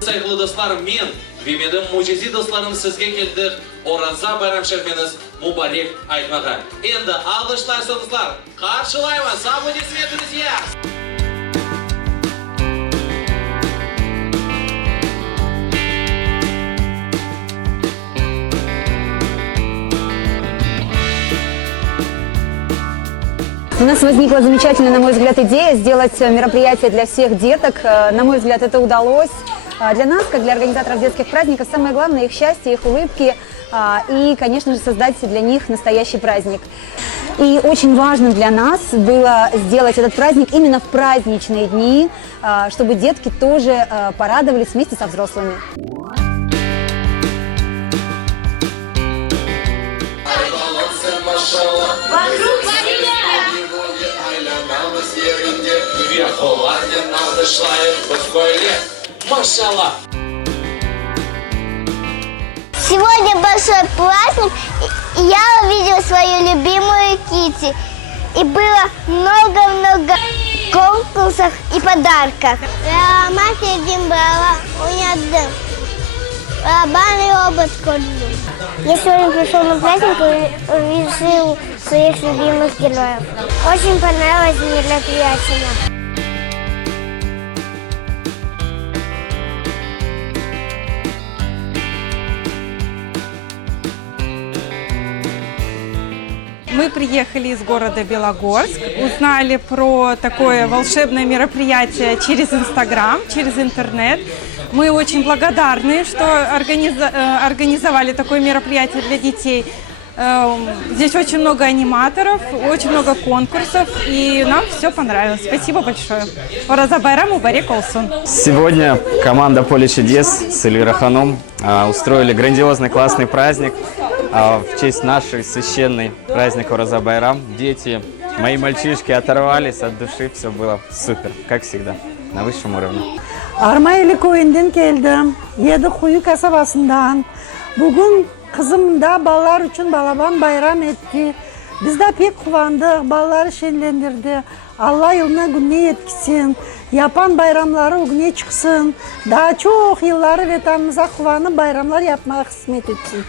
Saygılı dostlarım, men Bimedim mucizi dostlarım sizge keldik. Oranza bayram şerifiniz mübarek aytmağa. Endi alkışlarsınızlar. Karşılayman aplodismentinizga. У нас возникла замечательная, на мой взгляд, идея сделать мероприятие для всех деток. На мой взгляд, это удалось. Для нас, как для организаторов детских праздников, самое главное – их счастье, их улыбки и, конечно же, создать для них настоящий праздник. И очень важно для нас было сделать этот праздник именно в праздничные дни, чтобы детки тоже порадовались вместе со взрослыми. Сегодня большой праздник, и я увидела свою любимую Кити. И было много-много конкурсов и подарков. Мать один брала, у меня дым. Барабанный робот кормил. Я сегодня пришел на праздник и увидел своих любимых героев. Очень понравилось мероприятие. Мы приехали из города Белогорск, узнали про такое волшебное мероприятие через Инстаграм, через интернет. Мы очень благодарны, что организовали такое мероприятие для детей. Здесь очень много аниматоров, очень много конкурсов, и нам все понравилось. Спасибо большое. Ораза байрам мубарек олсун. Сегодня команда «Поле чудес» с Эльвирой Ханум устроили грандиозный классный праздник в честь нашей священной праздника Ораза байрам. Дети, мои мальчишки оторвались от души, все было супер, как всегда, на высшем уровне. Армайли көйінден келдім, еді құйы касабасындан. Бүгін қызымда балалар үшін балабан байрам етті. Бізді пек қуандық, балалары шенлендірді. Алла yılına gününe yetkisин, yapan bayramları gününe çıksın. Daha çok yılları ve tanrımıza kuvanı bayramlar yapmaya kısmet etsin.